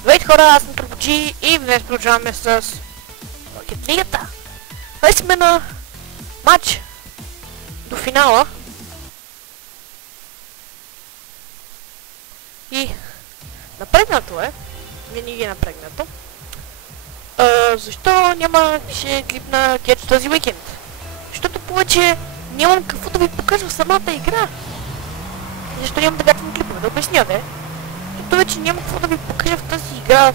Здравейте хора, аз съм Турбоджи и днес продължаваме с Rocket League-та. Днес сме на матч до финала. И напрегнато е. Винаги е напрегнато. Защо няма ще клипна кетч този уикенд? Защото повече нямам какво да ви покажа в самата игра. Защо нямам да качвам клипове? Да обясня, да е. Защото вече няма какво да ви покажа в тази игра.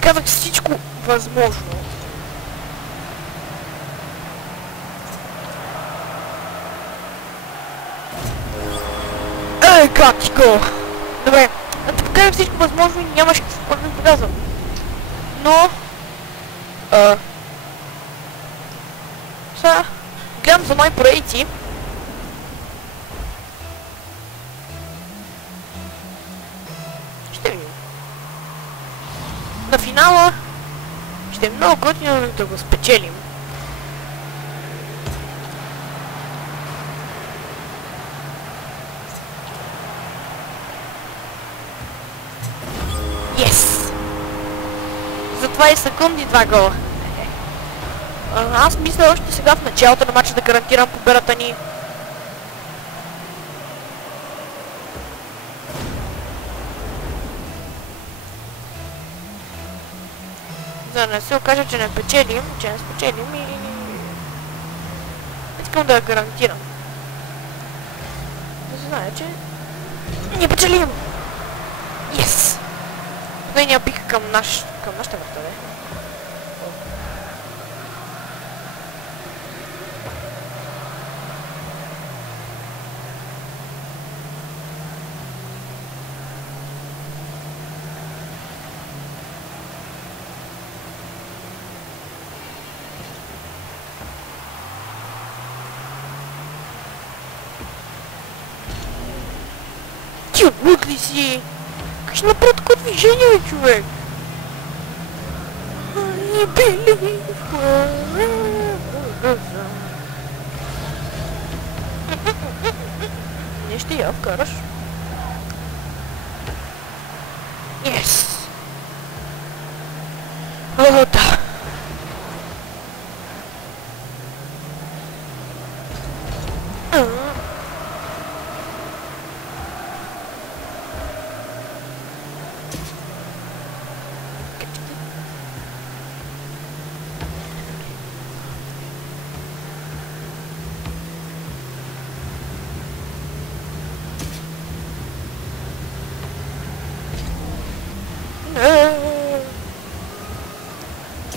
Казах всичко възможно. Гатико! Добре, да ти покажа всичко възможно и нямаш какво да ви показвам. Но... Сега... Гледам за мои поредици. Ще видим. На финала ще е много готино да го спечелим. Yes! За 20 секунди 2 гола. Аз мисля още сега в началото на матча да гарантирам победата ни. За да не се окаже, че не печелим, че не спечелим и... Искам да я гарантирам. Да се знае, че... Не печелим! Yes! Нейния пика към нашата върта, де. Ти луд ли си? Как ще направи такова движение, човек? I believe не ще я вкараш. Yes! О, да!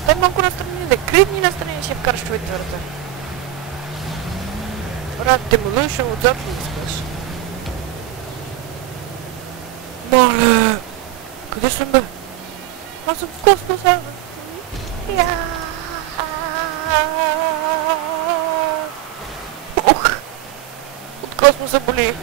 Стай малко настрани, да критни настрани и ще вкараш човек за ръце. Брат, Demolition отзад ли искаш? Мале! Къде съм бе? Аз съм в космоса! Ух! От космоса боли!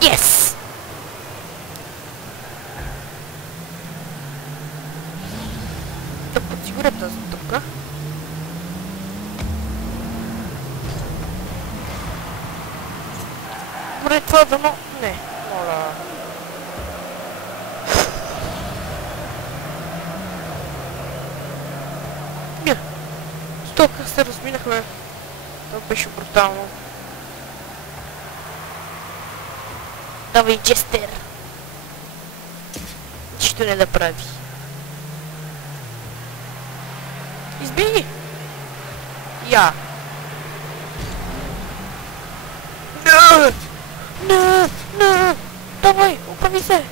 Yes! Да подсигуря тази топка. Добре, това е дано... Не, моля. Не. Стока се разминахме. Това беше брутално. Давай, Джестер! Нищо не да прави. Избий! Я! Не! Не! Не! Давай, оправи се!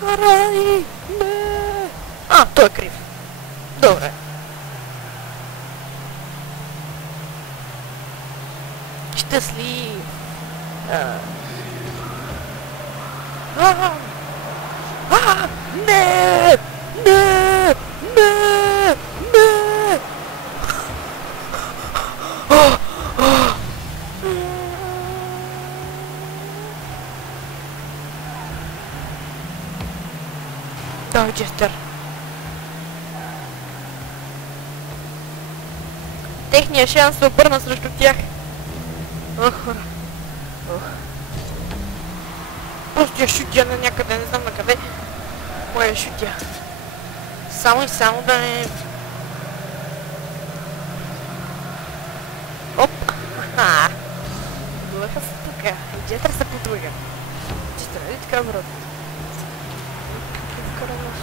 Карай! Не! А, той е крив. Добре. Щастлив! Не! Не! Не! Не! бе, Честър. Техният шанс се обърна срещу тях. Ох. Просто я шутя на някъде, не знам на къде. Кое я шутя? Само и само да не... Оп! Аха! Подлагаха се тука. И Джестър се подлага. Честър, нали така, брат? Какъв караваш?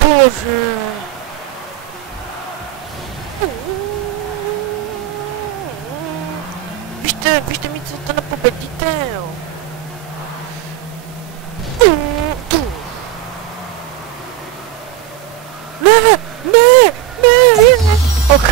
Боже! Вижте мицата на победител! Не! Ох!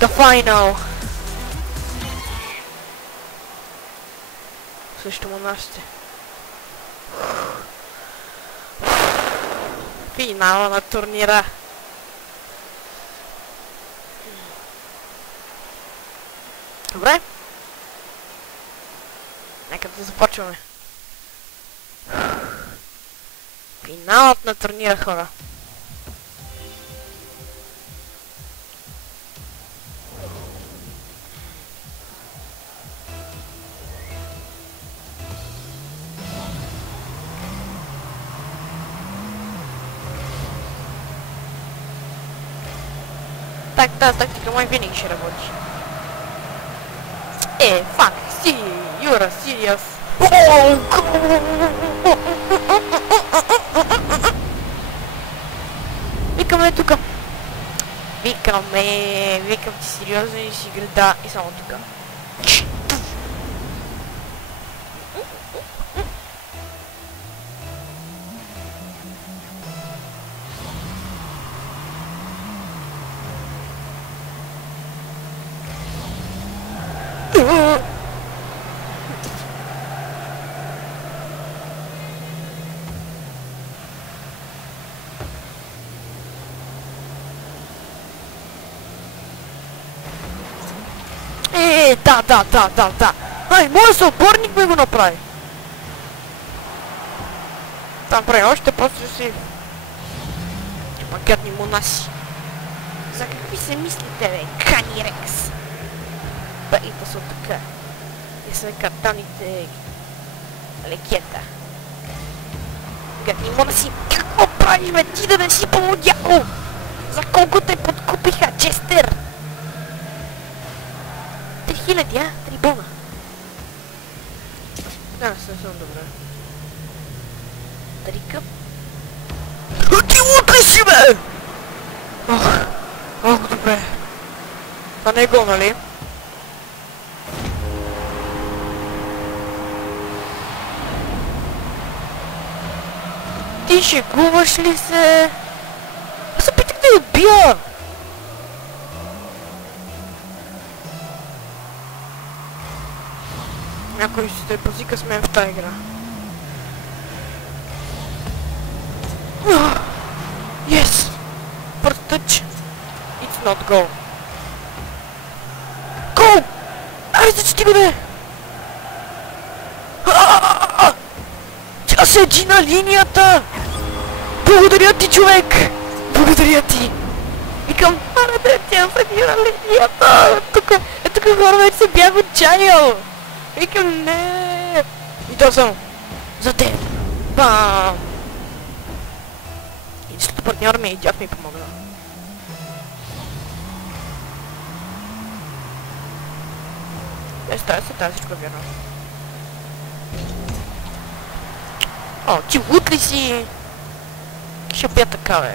The final! Също монашите. Финала на турнира. Добре. Нека да започваме. Финалът на турнира, хора. Так, тази тактика май винаги ще работи. Фак, си, Юра, Сириус. Викаме тука. Викам ти сериозно и си града и само тука. Да. Ай, моят съотборник ме го направи. Там прави още после си. Пакетни монаси. За какви се мислите, бе? Кани Рекс. Парите са така. И са картаните лекета. Гадни монаси. Какво прави, бе? Ти да не си помодяко? За колко те подкупиха, Честър? 3000, а? 3 бона. Да, не съм добре. Трика. Ти лут ли си, бе? Ох, добре. Това не е гол, нали? Ти шегуваш ли се? Аз опитах да я отбия! Някой ще се позика с мен в тази игра. Yes! First touch. It's not goal. Goal! Ай, зачти го, бе! Тя седи на линията! Благодаря ти, човек! Благодаря ти! Викам, аре, тя седи на линията! Тук хора вече се бях отчаял! Викам, не! И то само. За теб! Бам! Единството партньор ми е идиот, ми помогна. Става се тази всичко вярно. О, ти лут ли си? Ще бия така, бе.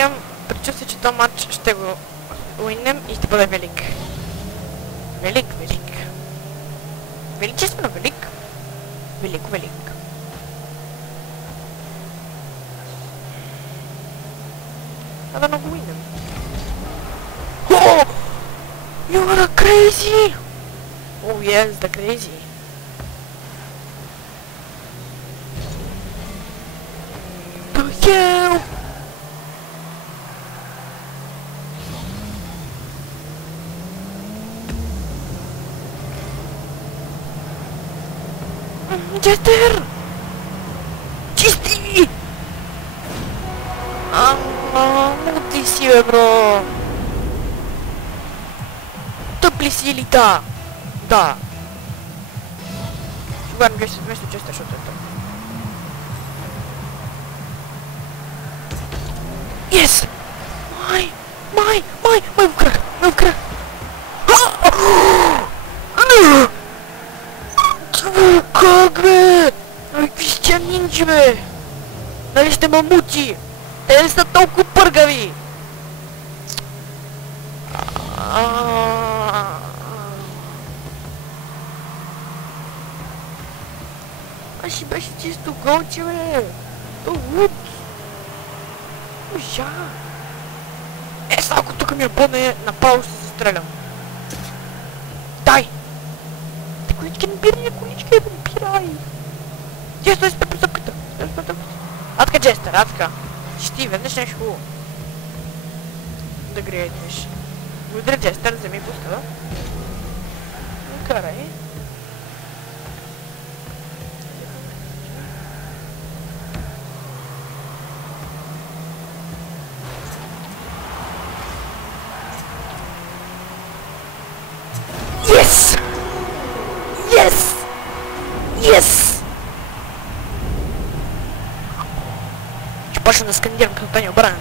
имам предчувствие, че този матч ще го уинем и ще бъде велик. Велик. Величествено велик. Велик. Да го уинем. Oh! You are crazy! Oh yes, the crazy. The hell! Jester! Чисти! Мути си, бе, бро! Тъп ли си или да? Да. Ще го вместо Jester, защото е тъп. Yes! Май, в крак! Как, бе? Какви сте нинджи, бе? Нали сте мамути? Те не са толкова пъргави! Аз си беше чисто голче, бе! То луд! Ужа! Сега ако тук ми е бодне, направо ще се стрелям. Дай! Те колички не бирай, колички не бирай! Тя стой с престъпката! Атка, Джестър, атка! Ти веднъж нещо хубаво. Да греетнеш. Благодаря, Джестър, вземи пуска, да? Карай. Yes! Yes! Yes! Ще почна да скандирам като Таня Бран.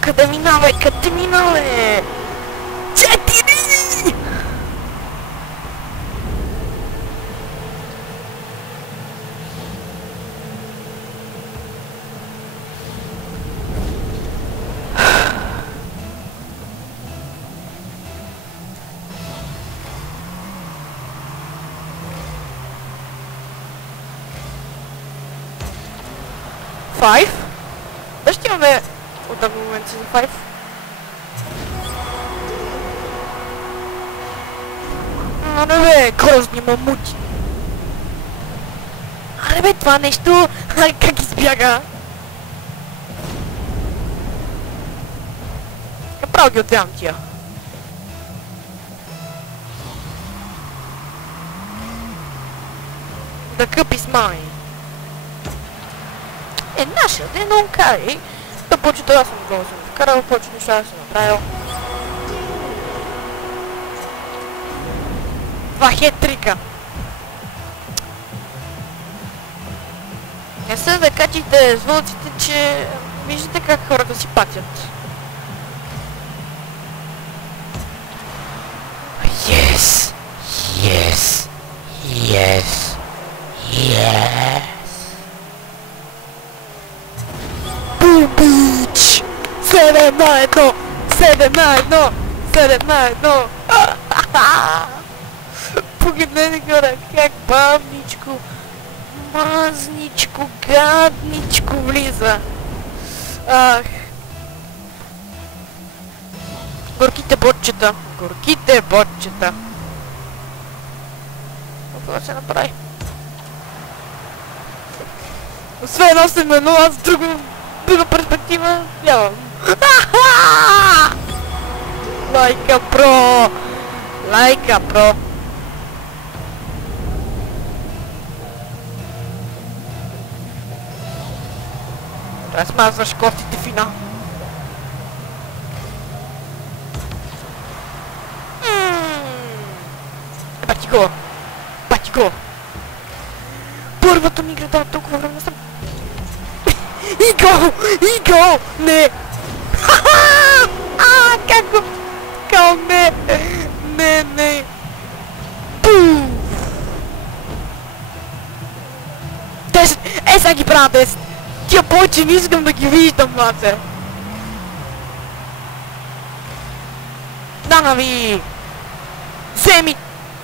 Къде минава, е? 4! Five? Да ще имаме удобни моменти за 5. Аре бе, грозни мамути! Аре бе, това нещо... как избяга? Направо ги отвявам тия. The cup is mine. Наша, да е много кари. Да повечето аз съм гол съм вкарал, повечето неща аз съм направил. 2 хет-трика. Не са да качите звуците, че виждате как хората си патят. Yes! Yes! Yes! Yes! Boom Beach! 7 на 1! 7 на 1! 7 на 1! Погледнете хора, как бавничко, мазничко, гадничко влиза. Ах. Горките ботчета. Горките ботчета. Какво да се направи? Освен 8-1, аз друга перспектива нямам. Лайка про! Лайка про! Трябва да смазваш кофтите фина. Бати го! Бати го! Първата ми игра толкова време съм. Иго! Не! Как го... Не! Пум! 10! Сега ги правя 10! Тия повече не искам да ги виждам, бате! Дана ви! Вземи!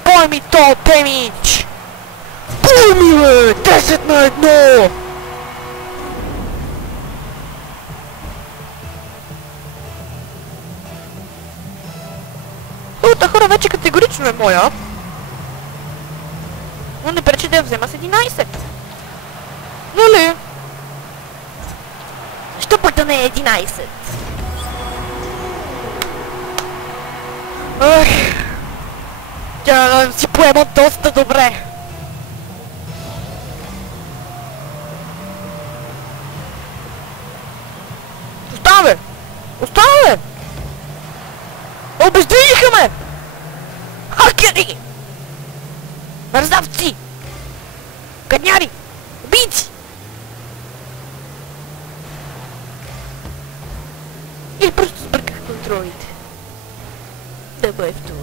Пойми то, темич! Пойми, бе! 10-1! Та хора вече категорично е моя. Но не пречи да я взема с 11. Нали? Защо пък да не е 11? Ах, тя си поема доста добре. Оставаме! Обездвижиха ме! Хакери! Мързавци! Гадняри! Убийци! Или просто сбърках контролите. Да бъде второ.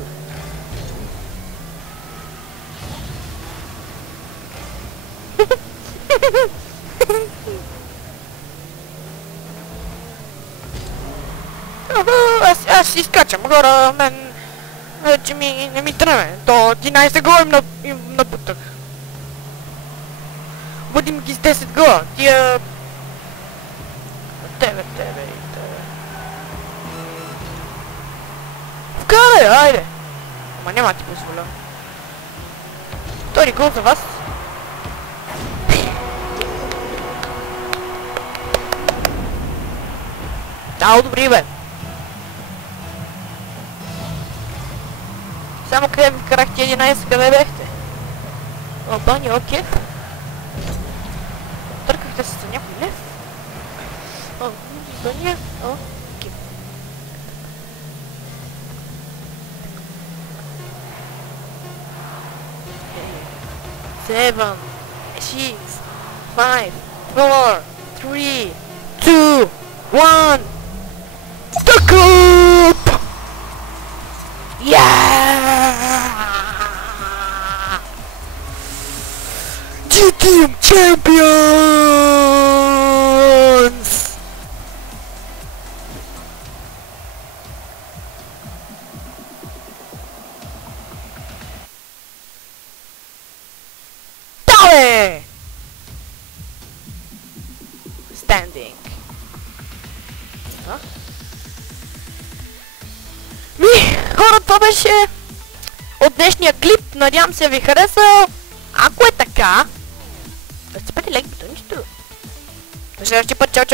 Аз изкачам хора, мен вече не ми тръме. До 11 гола им набутах. Будим ги с 10 гола. Тия... Тебе. Вкарай, айде! Ама няма ти позволя. Втори гол за вас. Да, добри бе. Само къде ви вкарахте 11, къде бехте? Албания, окей. Търкахте се за някой лев. Албания, окей. Seven, 6, 5, 4, 3, 2, 1. The cup! Yeah! GTM champions! Dale! Standing. Huh? Хора, това беше от днешния клип. Надявам се ви харесал. Ако е така, разцепете лайк бутон, нищо. В следващия